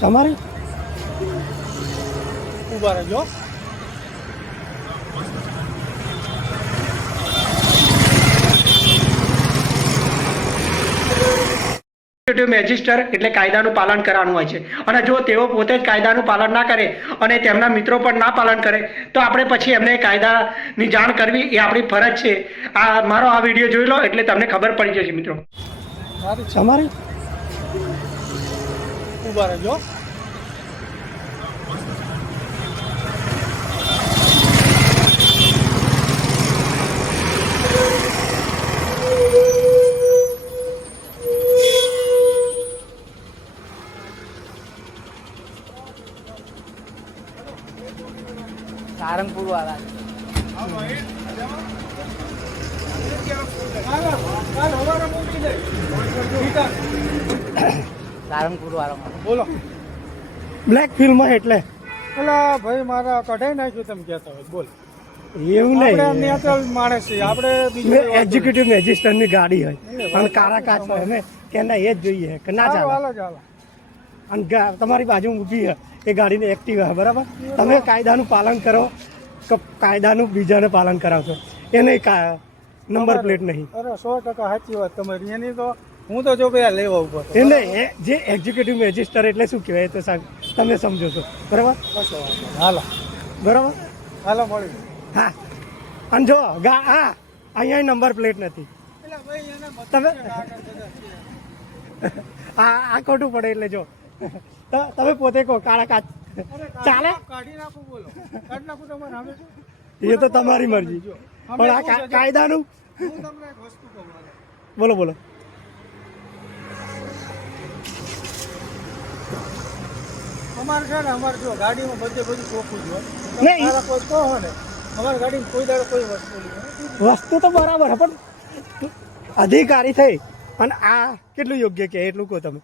તમારી ઉભા રહેજો. મેજિસ્ટર એટલે કાયદાનું પાલન કરવાનું હોય છે, અને જો તેઓ પોતે જ કાયદાનું પાલન ના કરે અને તેમના મિત્રો પણ ના પાલન કરે તો આપણે પછી એમને કાયદાની જાણ કરવી એ આપણી ફરજ છે. મારો આ વિડીયો જોઈ લો એટલે તમને ખબર પડી જશે મિત્રો. તમારી ઉભા રહેજો. સારંગપુર વાળા સારંગપુર વાળા બોલો. બ્લેક ફિલ્મ એટલે પેલા ભાઈ મારા કઢાઈ નાખ્યું તમે કહેતા હોય. બોલ. એવું નહીં, નેચરલ માણસ છે આપણે. એક્ઝિક્યુટિવ મેજિસ્ટ્રેટની ગાડી હોય અને કાળા કાચ હોય, અમે કેના એ જ જોઈએ કે ના ચાલે. અને તમારી બાજુ ઊભી છે એ ગાડીને એક્ટિવ હોય, બરાબર. તમે કાયદાનું પાલન કરો કે કાયદાનું બીજાને પાલન કરાવશો એ નહીં, નંબર પ્લેટ નહીં. અરે 100% સાચી વાત તમારી. એની તો હું તો જો ભાઈ લેવા ઉભો એ નહીં. જે એક્ઝિક્યુટિવ મેજિસ્ટર એટલે શું કહેવાય તો તમે સમજો છો, બરાબર. હાલો, બરાબર. હાલો મળી. હા, અને જો હા અહીંયા નંબર પ્લેટ નથી. તમે આ ખોટું પડે એટલે જો તમે પોતે કહો કાળા કાચ ચાલે. કાઢી નાખું. બોલો. કાઢી નાખું તમારે આવે એ તો તમારી મરજી, પણ આ કાયદાનું. હું તમને એક વસ્તુ કહું. બોલો બોલો. અમારે છે ને, અમારે જો ગાડીમાં બધું ચોખ્ખું જ હોય. કોઈ કહો ને અમારી ગાડીમાં કોઈ દાડો કોઈ વસ્તુ તો બરાબર, પણ અધિકારી થઈ અને આ કેટલું યોગ્ય કે એટલું કહો તમે.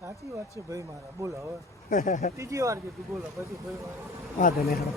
સાચી વાત છે ભાઈ મારા. બોલો હવે. ત્રીજી વાર કીધું. બોલો પછી ભાઈ મારા. હા ધન્યવાદ.